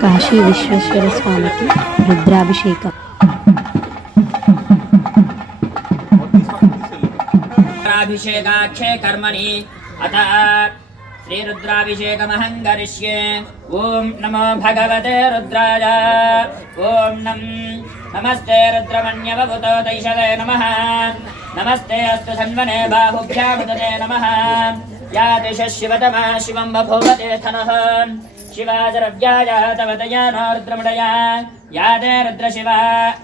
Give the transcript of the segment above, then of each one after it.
కాశీ విశ్వేశ్వర స్వామికి రుద్రాభిషేకం. अभिषेकाक्षे कर्मणि अथ श्री रुद्राभिषेकमहं करिष्ये। ओम नमो भगवते रुद्राय। ओम नमस्ते रुद्रमण्यवभूतो दैशवे नमः। नमस्ते अस्तु धन्वने बाहुभ्यामुदते नमः। या दिश शिवतमा शिवं बभूवते थनः। शिवाजरव्याय तवतया नो रुद्रमुदया। या ते रुद्रशिवा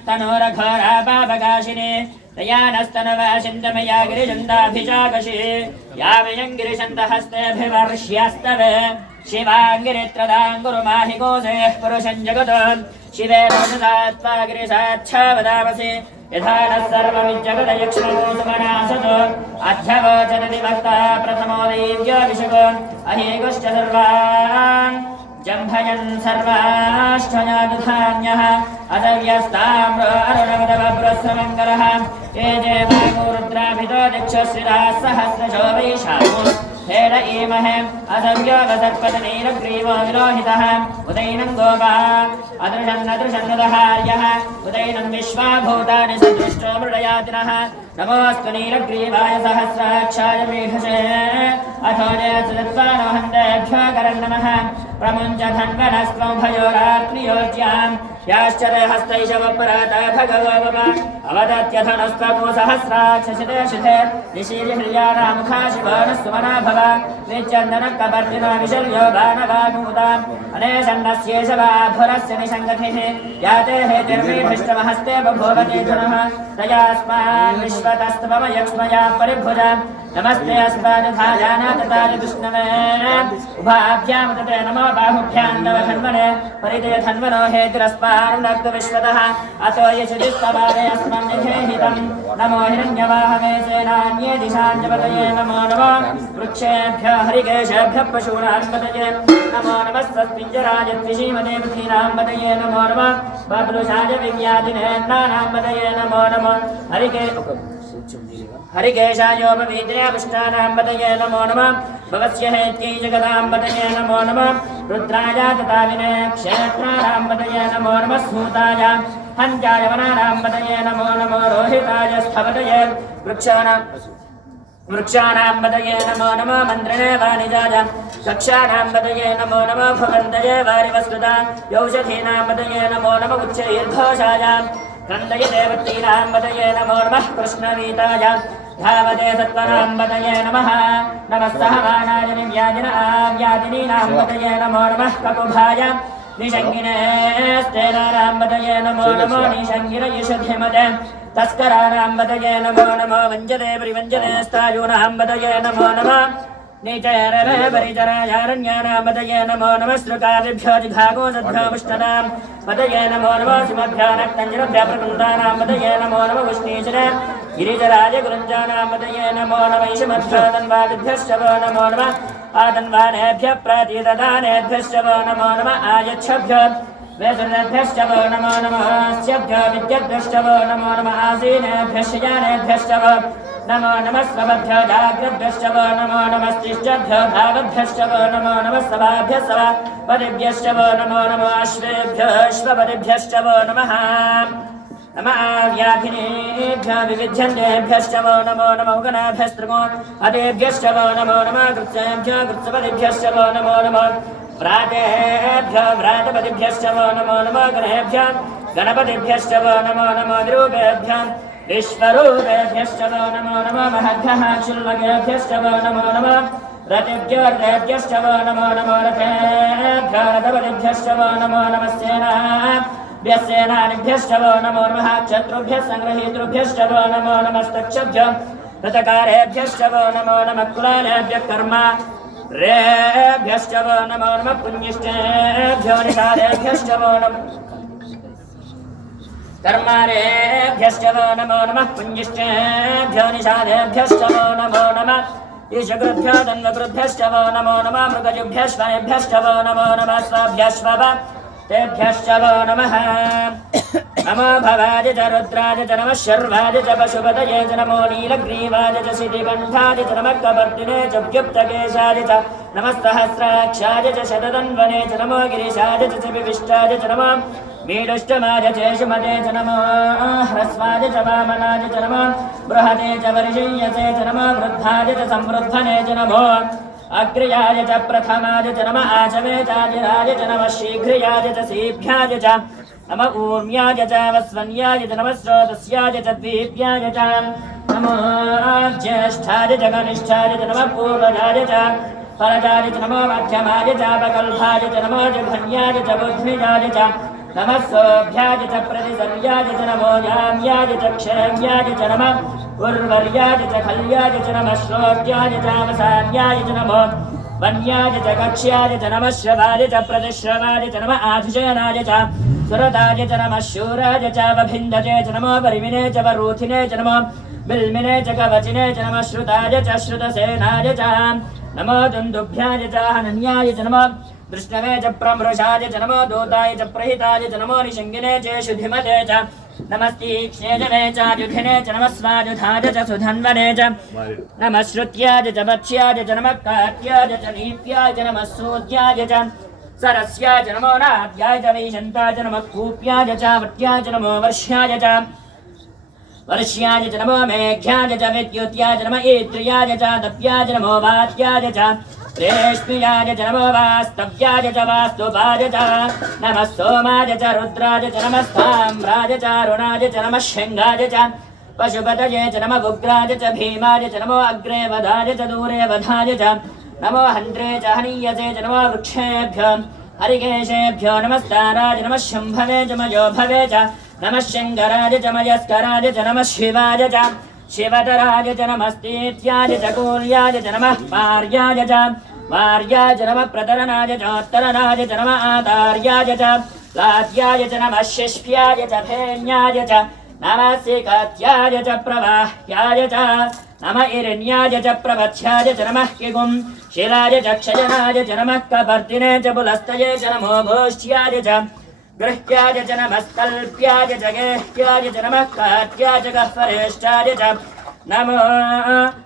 तनोरघोरा पापकाशिनी। तया नस्तनवा चिन्तमया गिरिजन्दाभिषाकशी। या वयं गिरिशन्तहस्तेऽभिवर्ष्यास्तवे। शिवाङ्गिरित्रदाङ्गुरुमाहि गोसेः पुरुषं जगतो। शिवे रोषदात्वा गिरिशाच्छा वदामसि। यथा नः सर्वमिज्जगदयक्ष्मो सुमनासतो। अध्यवोचनति वक्ता प्रथमो दैव्याभिषको। अहेगुश्च सर्वान् जम्भयन् सर्वाष्टयादधान्यः। अदव्यस्ताम्रो अरुणवदवपुरस्समङ्गलः। ये देवागो रुद्राभितो दिक्षस्विराः सहस्रशो वैशाखो। हेड ईमहे अदव्योऽवसर्पतनीरग्रीवो विलोहितः। उदैनं गोपा अदृशन्नदृशन्नदहार्यः। उदैनं विश्वाभूतानि सदृष्टो मृडयातिनः। नमोऽस्तु नीलग्रीवाय सहस्राक्षाय मेघसे। अथो जयसुदत्वानो हन्तेभ्यो करन्नमः। प्रमुञ्च धन्वनस्त्वं भयोरात्रियोज्याम्। याश्चर्य हस्तैशवपराता भगवो मम। अवदत्यथनस्तको सहस्राक्षशिते शिथे। निशीर्य हृयानां मुखा शिवनः सुमना भव। नित्यन्दनकपर्दिनो विशल्यो बाणवाकुमुदाम्। अनेशन्नस्येषवाभुरस्य निसङ्गतिः। याते हेतिर्मेभिष्टमहस्ते बभूवते धनः। तयास्मान् विश्वतस्तमयक्ष्मया परिभुजा। नमस्ते अस्मादधायानातताय विष्णवे। उभाभ्यां तते नमो बाहुभ्यां तव धन्वने। परिते धन्वनो हेतिरस्मान्नक्त विश्वतः। अतो यशदिस्तवारे अस्मन् निधेहितं। नमो हिरण्यवाहवे सेनान्ये दिशाञ्जपतये नमो नमः। वृक्षेभ्यः हरिकेशेभ्यः पशूनां पतये नमो नमः। सत्पिञ्जराय द्विषीमते पृथीनां पतये नमो नमः। बभ्रुषाय विज्ञातिनेन्नानां पतये नमो नमः। हरिकेशायोपवीद्रयापुष्टानां पतये नमो नमः। भवस्य हेत्यै जगदां पतये नमो नमः। रुद्राय तथाविने क्षेत्राणां पतये नमो नमः। स्मूताय हन्त्याय वनानां पतये नमो नमः। रोहिताय स्थपतये वृक्षाणां पतये नमो नमः। मन्त्रिणे वाणिजाय कक्षाणां पतये नमो नमः। भवन्तये वारिवस्कृता यौषधीनां पतये नमो नमः। उच्चैर्घोषाय क्रन्दय देवतीनां पतये नमो नमः। कृष्णवीताय धावते सत्वनां पतये नमः। नमः सहमानाय व्याधिनीनां पतये नमो नमः। ककुभाय निषङ्गिने स्तेनानां पतये नमो नमो। निषङ्गिन यशधिमते तस्कराणां पतये नमो नमो। वञ्जते परिवञ्जने स्तायूनां पतये नमो नमः। नीचैरवे परिचरायारण्यानां पतये नमो नमः। सृकादिभ्यो जिघागोसद्भ्यो मुष्टनां पतये नमो नमः। सिंहभ्यो नक्तञ्जनभ्यो प्रकुण्डानां पतये नमो नमः। उष्णीचरे गिरिजराज गुरुञ्जानां पतये नमो नमः। ईशमभ्यो तन्वादिभ्यश्च वो नमो नमः। आतन्वानेभ्यः प्रतिददानेभ्यश्च वो नमो नमः। आयच्छभ्यो वेसुरेभ्यश्च वो नमो नमः। अस्यभ्यो विद्यभ्यश्च वो नमो नमः। आसीनेभ्यश्च यानेभ्यश्च वो नमो नमः। स्वभ्यो जाग्रभ्यश्च वो नमो नमः। तिष्ठभ्यो भावभ्यश्च वो नमो नमः। सभाभ्यः सभापतिभ्यश्च वो नमो नमः। अश्वेभ्यो अश्वपतिभ्यश्च वो नमः। नमः व्याधिनेभ्यो विविध्यन्तेभ्यश्च वो नमो नमः। गणाभ्यस्त्रिगो अदेभ्यश्च वो नमो नमः। कृत्सेभ्यो कृत्सपतिभ्यश्च वो नमो नमः। व्रातेभ्यो व्रातपतिभ्यश्च वो नमो नमः। गणेभ्यो गणपतिभ्यश्च वो नमो नमः। विरूपेभ्यो विश्वरूपेभ्यश्च वो नमो नमः। महद्भ्यः क्षुल्लकेभ्यश्च वो नमो नमः। रथेभ्यो रथेभ्यश्च वो नमो नमः। रथेभ्यो रथपतिभ्यश्च वो नमो नमः। सेनानिभ्यश्च वो नमो नमः। शत्रुभ्यः सङ्गृहीतृभ्यश्च वो नमो नमस्तक्षभ्यो रथकारेभ्यश्च वो नमो नमः। कुलालेभ्यः कर्मरेभ्यश्च वो नमो नमः। पुण्यश्चेभ्यो निषादेभ्यश्च वो नमः। कर्मारेभ्यश्च वो नमो नमः। पुण्यश्चेभ्यो निषादेभ्यश्च वो नमो नमः। ईशकृभ्यो दण्डकृभ्यश्च वो नमो नमः। मृगजुभ्यश्वभ्यश्च वो नमो नमः। स्वाभ्यश्वभ तेभ्यश्च वो नमः नमो भवाय च रुद्राय च नमः शर्वाय च पशुपतये च नमो नीलग्रीवाय च शितिकण्ठाय च नमः कपर्दिने च व्युक्तकेशाय च नमः सहस्राक्षाय च शतधन्वने च नमो गिरिशाय च विविष्टाय च नमो मीडुष्टमाय च शुमते च नमो ह्रस्वाय च वामनाय च नमो बृहते च वर्षीयसे च नमो वृद्धाय च संवृद्धने च नमो अग्र्याय च प्रथमाय च नमः आचमेचाजिराय च नमः शीघ्रयाय च सीभ्याय च नमः ऊर्म्याय च वस्वन्याय च नमः स्रोतस्याय च द्वीप्याय च नमो ज्येष्ठाय च कनिष्ठाय च नमः पूर्वजाय च परजाय च नमो मध्यमाय च अपकल्पाय च नमो जघन्याय च बुद्ध्याय च नमः सोऽभ्याय च प्रतिसर्याय च नमो याम्याय च क्षेम्याय च नमः उर्वर्याय च खल्याय च नमः श्लोक्याय च अवसान्याय च नमो वन्याय च कक्ष्याय च नमः श्रवाय च प्रतिश्रवाय च नमः आधिशयनाय च सुरताय च नमः शूराय च वभिन्दते च नमो परिमिने च वरूथिने च नमो बिल्मिने च कवचिने च नमः श्रुताय च श्रुतसेनाय च नमो दुन्दुभ्याय च हनन्याय च नमो दृष्टवे च प्रमृषाय च नमो दूताय च प्रहिताय च नमो निषङ्गिने च शुधिमते च नमस्तीक्ष्णे च मे च युधिने च नमः स्वायुधाय च सुधन्वने च नमः श्रुत्याय च वत्स्याय च नमः कात्याय च नीप्याय च नमः सूर्याय च सरस्याय च नमो नाभ्याय च वैशन्ताय च नमः कूप्याय च वट्याय च नमो वर्ष्याय च वर्ष्याय च नमो मेघ्याय च विद्युत्याय च नमः ऐत्र्याय च दप्याय च नमो वात्याय च रेष्म्याय च नमो वास्तव्याय च वास्तुपाय च नमः सोमाय च रुद्राय च नमः साम्राय च अरुणाय च नमः शृङ्गाय च पशुपतये च नमः उग्राय च भीमाय च नमो अग्रे वधाय च दूरे वधाय च नमो हन्त्रे च हनीयसे च नमो वृक्षेभ्यो हरिकेशेभ्यो नमस्ताराय नमः शम्भवे च मयोभवे च नमः शङ्कराय च मयस्कराय च नमः शिवाय च शिवतराय च नमस्तीत्याय च कूर्याय च नमः पार्याय च वार्याय च नमः प्रतरणाय च उत्तरणाय च नमः आतार्याय च लाद्याय च नमः शिष्प्याय च फेन्याय च नमः सिकत्याय च प्रवाह्याय च नमः इरण्याय च प्रवत्स्याय च नमः किगुं शिलाय च क्षयनाय च नमः कपर्दिने च पुलस्तये च नमो भोष्ट्याय च गृह्याय च नमस्तल्प्याय च गेह्याय च नमः कात्याय च गह्वरेष्ठाय च नमो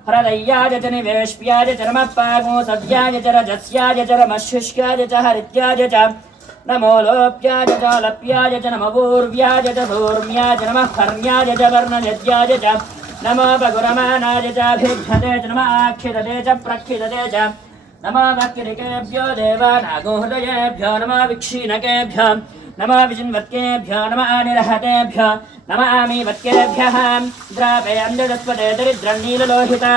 हृदयाय च निवेश्याय च नमः पागोसव्याय च रजस्याय च नमः शुष्काय च हरित्याय च नमो लोप्याय च लप्याय च नमो पूर्व्याय च धूर्म्याय च नमः हर्म्याय च वर्णयज्ञाय च नमो बगुरमानाय च अभिघ्नते च नमः आक्षिदते च प्रक्षिदते च नमो वक्रिकेभ्यो देवानागोहृदयेभ्यो नमो विक्षीणकेभ्यो नमः विजिन्वत्केभ्यो नमः आनिरहतेभ्यो नमः आमीवत्केभ्यः द्रापयन्ददस्पते दरिद्रं नीललोहिता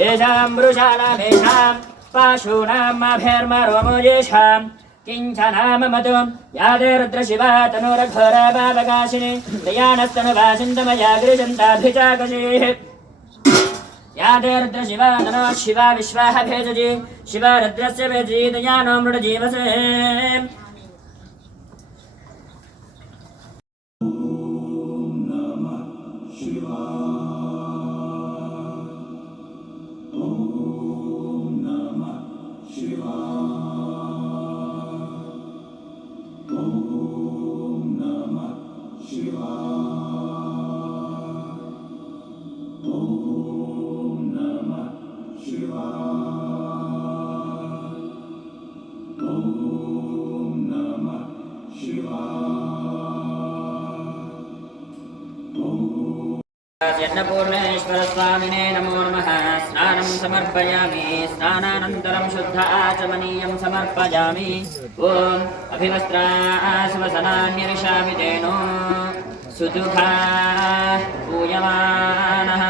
येषां मृषाणामेषां पाशूनां माभेर्मरोमो येषां किञ्चनाममतु यादे रुद्रशिवा तनुरघोरा पापकाशिनी दयानस्तनुवासिन्दमया गृजन्ताभिचाकशीः यादे रुद्रशिवा तनो शिवा विश्वाः भेजजी शिवा रुद्रस्य भेजजी दयानो मृडजीवसे अन्नपूर्णेश्वरस्वामिने नमो नमः स्नानं समर्पयामि स्नानानन्तरं शुद्ध आचमनीयं समर्पयामि ॐ अभिवस्त्राश्वसनान्यरिषामि तेनो सुदुःखा पूयमानः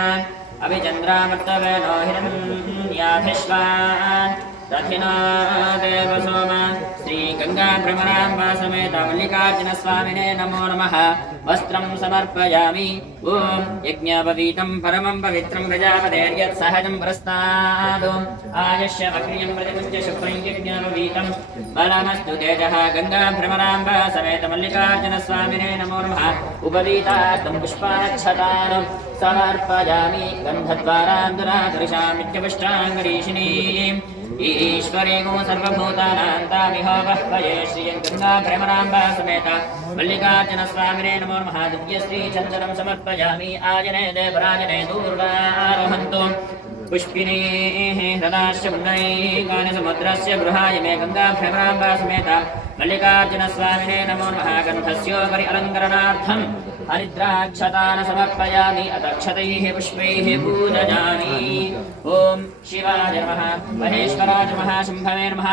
अभिचन्द्रामर्तवेनो हिरण्याभिश्वान् रथिनो देवसोम श्रीगङ्गाभ्रमराम्बा समेत मल्लिकार्जुनस्वामिने नमो नमः वस्त्रं समर्पयामि ॐ यज्ञोपवीतं परमं पवित्रं प्रजापतेर्यत्सहजं प्रस्तादो आयुष्य अग्रियं प्रतिमुच्य शुक्रं यज्ञोपवीतं बलमस्तु तेजः गङ्गाभ्रमराम्बा समेत मल्लिकार्जुनस्वामिने नमो नमः उपवीतार्थं पुष्पाक्षतान् समर्पयामि गन्धद्वारान्दुरादृशामित्यपुष्टाङ्गरीषिणीं ईश्वरेगो सर्वभूतानां तामिह वह्वये श्रीयङ्गङ्गाभ्रमराम्बा समेत मल्लिकार्जुनस्वामिने नमो नमः दिव्यश्रीचन्दनं समर्पयामि आजने देवराजने दूर्वारोहन्तु पुष्पिणीः रदाश्च मुण्डैकानि समुद्रस्य गृहाय मे गङ्गाभ्रमराम्बा समेत मल्लिकार्जुनस्वामिने नमो नमः गन्धस्योपरि अलङ्करणार्थं हरिद्राक्षतान् समर्पयामि अतक्षतैः पुष्पैः पूजयामि ॐ शिवाय नमः महेश्वराय नमः शम्भवे नमः